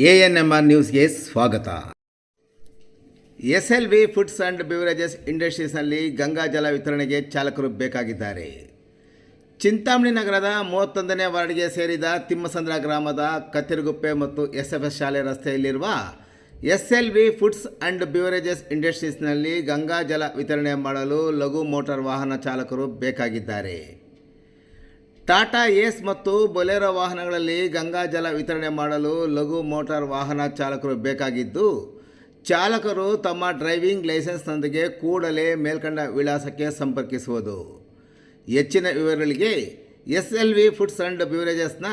ANMR ನ್ಯೂಸ್ಗೆ ಸ್ವಾಗತ. SLV foods and beverages ಇಂಡಸ್ಟ್ರೀಸ್ನಲ್ಲಿ ಗಂಗಾ ಜಲ ವಿತರಣೆಗೆ ಚಾಲಕರು ಬೇಕಾಗಿದ್ದಾರೆ. ಚಿಂತಾಮಣಿ ನಗರದ 31ನೇ ವಾರ್ಡ್ಗೆ ಸೇರಿದ ತಿಮ್ಮಸಂದ್ರ ಗ್ರಾಮದ ಕತ್ತಿರಗುಪ್ಪೆ ಮತ್ತು SFS ಶಾಲೆ ರಸ್ತೆಯಲ್ಲಿರುವ SLV ಫುಡ್ಸ್ ಆ್ಯಂಡ್ ಬಿವರೇಜಸ್ ಇಂಡಸ್ಟ್ರೀಸ್ನಲ್ಲಿ ಗಂಗಾ ಜಲ ವಿತರಣೆ ಮಾಡಲು ಲಘು ಮೋಟಾರ್ ವಾಹನ ಚಾಲಕರು ಬೇಕಾಗಿದ್ದಾರೆ. ಟಾಟಾ ಏಸ್ ಮತ್ತು ಬೊಲೆರೋ ವಾಹನಗಳಲ್ಲಿ ಗಂಗಾ ಜಲ ವಿತರಣೆ ಮಾಡಲು ಲಘು ಮೋಟಾರ್ ವಾಹನ ಚಾಲಕರು ಬೇಕಾಗಿದ್ದು, ಚಾಲಕರು ತಮ್ಮ ಡ್ರೈವಿಂಗ್ ಲೈಸೆನ್ಸ್ನೊಂದಿಗೆ ಕೂಡಲೇ ಮೇಲ್ಕಂಡ ವಿಳಾಸಕ್ಕೆ ಸಂಪರ್ಕಿಸುವುದು. ಹೆಚ್ಚಿನ ವಿವರಗಳಿಗೆ SLV ಫುಡ್ಸ್ ಆ್ಯಂಡ್ ಬಿವರೇಜಸ್ನ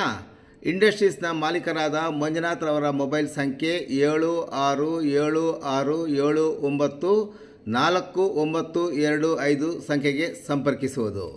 ಇಂಡಸ್ಟ್ರೀಸ್ನ ಮಾಲೀಕರಾದ ಮಂಜುನಾಥ್ ರವರ ಮೊಬೈಲ್ ಸಂಖ್ಯೆ 7676794925 ಸಂಖ್ಯೆಗೆ ಸಂಪರ್ಕಿಸುವುದು.